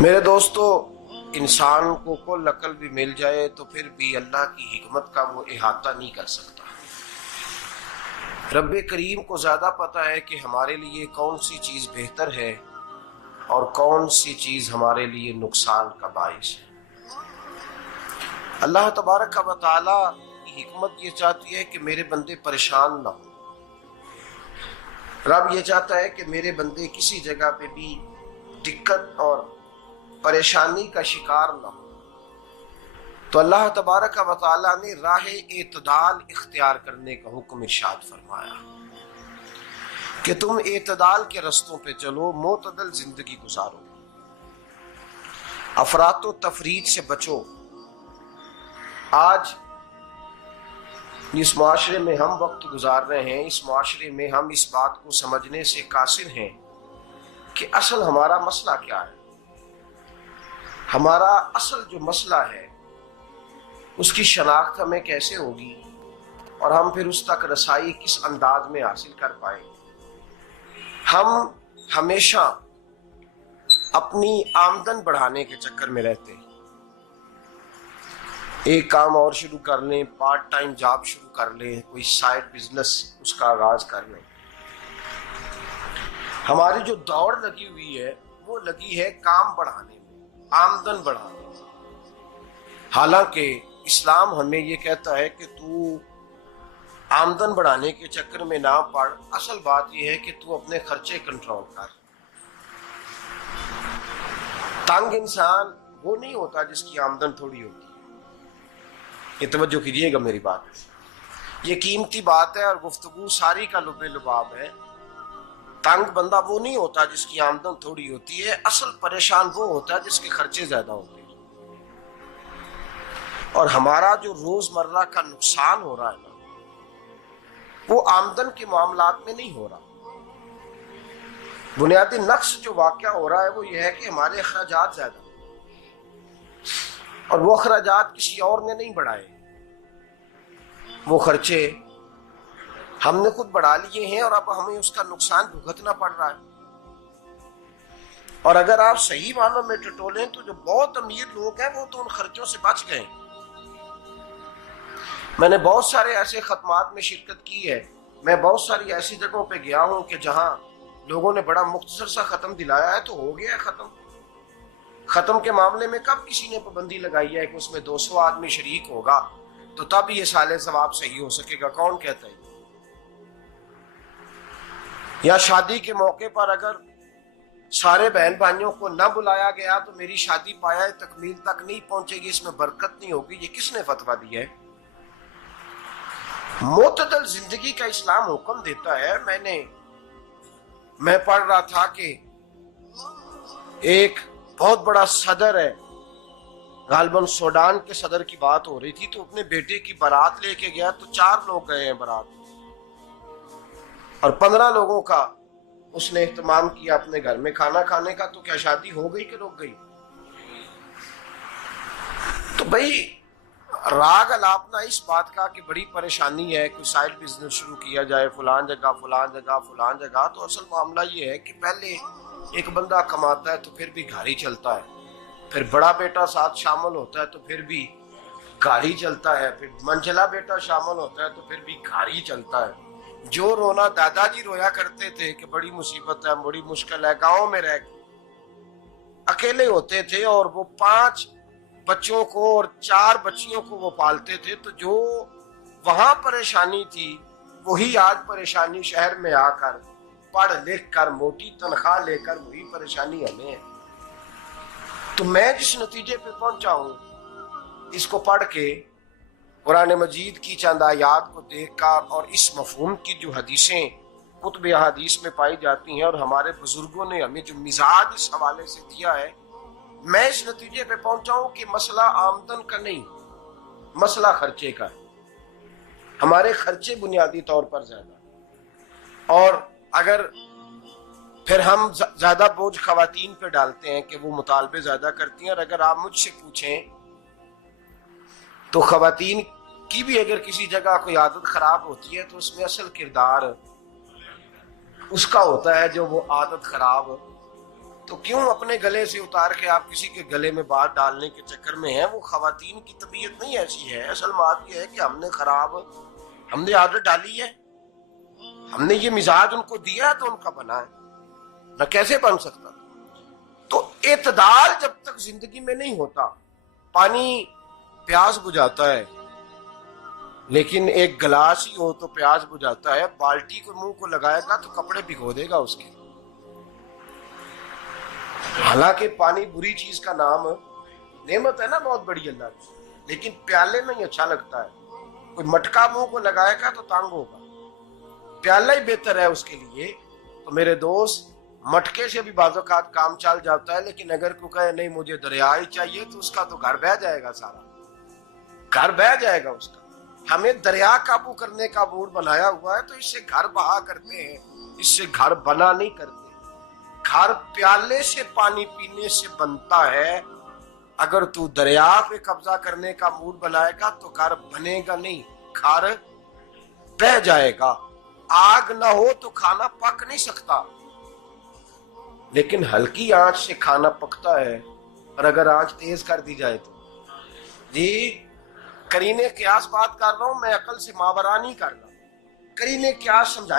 میرے دوستو، انسان کو کل عقل بھی مل جائے تو پھر بھی اللہ کی حکمت کا وہ احاطہ نہیں کر سکتا۔ رب کریم کو زیادہ پتہ ہے کہ ہمارے لیے کون سی چیز بہتر ہے اور کون سی چیز ہمارے لیے نقصان کا باعث ہے۔ اللہ تبارک و تعالی کی حکمت یہ چاہتی ہے کہ میرے بندے پریشان نہ ہوں۔ رب یہ چاہتا ہے کہ میرے بندے کسی جگہ پہ بھی دقت اور پریشانی کا شکار نہ ہو، تو اللہ تبارک و تعالی نے راہ اعتدال اختیار کرنے کا حکم ارشاد فرمایا کہ تم اعتدال کے رستوں پہ چلو، معتدل زندگی گزارو، افراط و تفریط سے بچو۔ آج جس معاشرے میں ہم وقت گزار رہے ہیں، اس معاشرے میں ہم اس بات کو سمجھنے سے قاصر ہیں کہ اصل ہمارا مسئلہ کیا ہے۔ ہمارا اصل جو مسئلہ ہے اس کی شناخت ہمیں کیسے ہوگی اور ہم پھر اس تک رسائی کس انداز میں حاصل کر پائیں۔ ہم ہمیشہ اپنی آمدن بڑھانے کے چکر میں رہتے ہیں، ایک کام اور شروع کر لیں، پارٹ ٹائم جاب شروع کر لیں، کوئی سائیڈ بزنس اس کا آغاز کر لیں۔ ہماری جو دوڑ لگی ہوئی ہے وہ لگی ہے کام بڑھانے میں، آمدن بڑھانے میں، حالانکہ اسلام ہمیں یہ کہتا ہے کہ تو آمدن بڑھانے کے چکر میں نہ پڑ، اصل بات یہ ہے کہ تو اپنے خرچے کنٹرول کر۔ تنگ انسان وہ نہیں ہوتا جس کی آمدن تھوڑی ہوتی ہے، یہ توجہ کیجیے گا میری بات، یہ قیمتی بات ہے اور گفتگو ساری کا لب لباب ہے۔ تنگ بندہ وہ نہیں ہوتا جس کی آمدن تھوڑی ہوتی ہے، اصل پریشان وہ ہوتا ہے جس کے خرچے زیادہ ہوتے ہیں۔ اور ہمارا جو روزمرہ کا نقصان ہو رہا ہے نا، وہ آمدن کے معاملات میں نہیں ہو رہا۔ بنیادی نقص جو واقعہ ہو رہا ہے وہ یہ ہے کہ ہمارے اخراجات زیادہ ہیں اور وہ اخراجات کسی اور نے نہیں بڑھائے، وہ خرچے ہم نے خود بڑھا لیے ہیں اور اب ہمیں اس کا نقصان بھگتنا پڑ رہا ہے۔ اور اگر آپ صحیح معنوں میں ٹٹولیں تو جو بہت امیر لوگ ہیں وہ تو ان خرچوں سے بچ گئے۔ میں نے بہت سارے ایسے ختمات میں شرکت کی ہے، میں بہت ساری ایسی جگہوں پہ گیا ہوں کہ جہاں لوگوں نے بڑا مختصر سا ختم دلایا ہے تو ہو گیا ہے ختم۔ ختم کے معاملے میں کب کسی نے پابندی لگائی ہے کہ اس میں 200 آدمی شریک ہوگا تو تب یہ سال ثواب صحیح ہو سکے گا؟ کون کہتا ہے؟ یا شادی کے موقع پر اگر سارے بہن بھائیوں کو نہ بلایا گیا تو میری شادی پایہ تکمیل تک نہیں پہنچے گی، اس میں برکت نہیں ہوگی، یہ کس نے فتویٰ دیا ہے؟ معتدل زندگی کا اسلام حکم دیتا ہے۔ میں پڑھ رہا تھا کہ ایک بہت بڑا صدر ہے، غالباً سوڈان کے صدر کی بات ہو رہی تھی، تو اپنے بیٹے کی بارات لے کے گیا تو 4 لوگ گئے ہیں بارات اور 15 لوگوں کا اس نے اہتمام کیا اپنے گھر میں کھانا کھانے کا، تو کیا شادی ہو گئی کہ رک گئی؟ تو بھائی راگ الاپنا اس بات کا کہ بڑی پریشانی ہے، کوئی سائیڈ بزنس شروع کیا جائے فلان جگہ فلان جگہ فلان جگہ، تو اصل معاملہ یہ ہے کہ پہلے ایک بندہ کماتا ہے تو پھر بھی گھر ہی چلتا ہے، پھر بڑا بیٹا ساتھ شامل ہوتا ہے تو پھر بھی گھر ہی چلتا ہے، پھر منجلا بیٹا شامل ہوتا ہے تو پھر بھی گھر ہی چلتا ہے۔ جو رونا دادا جی رویا کرتے تھے کہ بڑی مصیبت ہے، بڑی مشکل ہے، گاؤں میں رہ اکیلے ہوتے تھے اور وہ 5 بچوں کو اور 4 بچیوں کو وہ پالتے تھے، تو جو وہاں پریشانی تھی وہی آج پریشانی شہر میں آ کر پڑھ لکھ کر موٹی تنخواہ لے کر وہی پریشانی ہمیں ہے۔ تو میں جس نتیجے پہ پہنچا ہوں اس کو پڑھ کے، قرآن مجید کی چند آیات کو دیکھ کر اور اس مفہوم کی جو حدیثیں کتب احادیث میں پائی جاتی ہیں اور ہمارے بزرگوں نے ہمیں جو مزاج اس حوالے سے دیا ہے، میں اس نتیجے پہ پہنچا ہوں کہ مسئلہ آمدن کا نہیں، مسئلہ خرچے کا ہے۔ ہمارے خرچے بنیادی طور پر زیادہ، اور اگر پھر ہم زیادہ بوجھ خواتین پہ ڈالتے ہیں کہ وہ مطالبے زیادہ کرتی ہیں، اور اگر آپ مجھ سے پوچھیں تو خواتین کی بھی اگر کسی جگہ کوئی عادت خراب ہوتی ہے تو اس میں اصل کردار اس کا ہوتا ہے جو وہ عادت خراب تو کیوں اپنے گلے سے اتار کے آپ کسی کے گلے میں بات ڈالنے کے چکر میں ہیں؟ وہ خواتین کی طبیعت نہیں ایسی ہے. اصل بات یہ ہے کہ ہم نے عادت ڈالی ہے، ہم نے یہ مزاج ان کو دیا تو ان کا بنا ہے، نہ کیسے بن سکتا. تو اعتدال جب تک زندگی میں نہیں ہوتا، پانی پیاس بجھاتا ہے لیکن ایک گلاس ہی ہو تو پیاس بجھاتا ہے، بالٹی کو منہ کو لگائے گا تو کپڑے بھگو دے گا اس کے. حالانکہ پانی بری چیز کا نام نعمت ہے نا بہت بڑی اللہ کی، لیکن پیالے میں ہی اچھا لگتا ہے. کوئی مٹکا منہ کو لگائے گا تو تانگ ہوگا، پیالہ ہی بہتر ہے اس کے لیے. تو میرے دوست، مٹکے سے بھی بعض اوقات کام چل جاتا ہے، لیکن اگر کوئی کہے نہیں مجھے دریا ہی چاہیے تو اس کا تو گھر بہ جائے گا، سارا گھر بہ جائے گا اس کا. ہمیں دریا قابو کرنے کا موڈ بنایا ہوا ہے تو اس سے گھر بہا کرتے ہیں، اس سے گھر بنا نہیں کرتے. گھر پیالے سے پانی پینے سے بنتا ہے. اگر تو دریا پہ قبضہ کرنے کا موڈ بنائے گا تو گھر بنے گا نہیں، گھر بہ جائے گا. آگ نہ ہو تو کھانا پک نہیں سکتا، لیکن ہلکی آنچ سے کھانا پکتا ہے، اور اگر آنچ تیز کر دی جائے تو. جی قرینے قیاس بات کر رہا ہوں، میں عقل سے ماورا نہیں کر رہا. قرینے قیاس سمجھائے